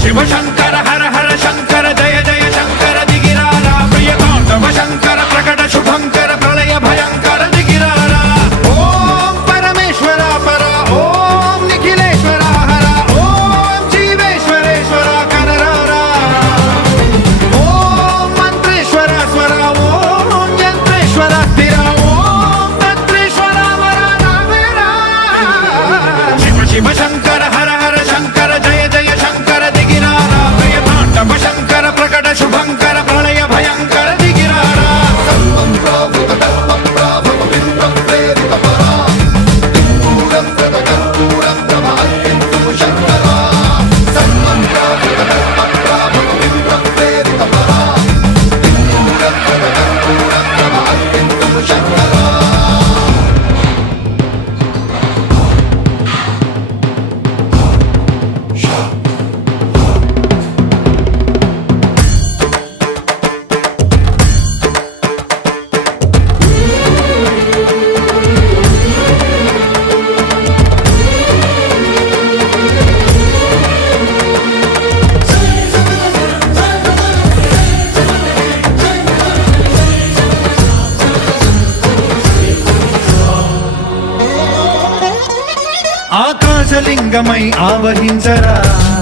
శివ శంకర హర హర శంకర జయ జయ శంకర దిగిరారా ప్రియతాండవ శంకర ప్రకట శుభంకర ప్రళయ భయంకర దిగిరారా ఓం పరమేశ్వర పర ఓం నిఖిలేశ్వర హర ఓం జీవేశ్వరేశ్వర కనరారా ఓం మంత్రేశ్వర స్వర ఓం యంత్రేశ్వర స్థిర ఓం తంత్రేశ్వర వర నావేరా శివ శివ శంకర హర హర శంకర జయ జయ శంకర దిగిరారా ప్రియతాండవ శంకర ప్రకట శుభంకర ప్రళయ భయంకర దిగిరారా ఆకాశలింగమై ఆవహించరా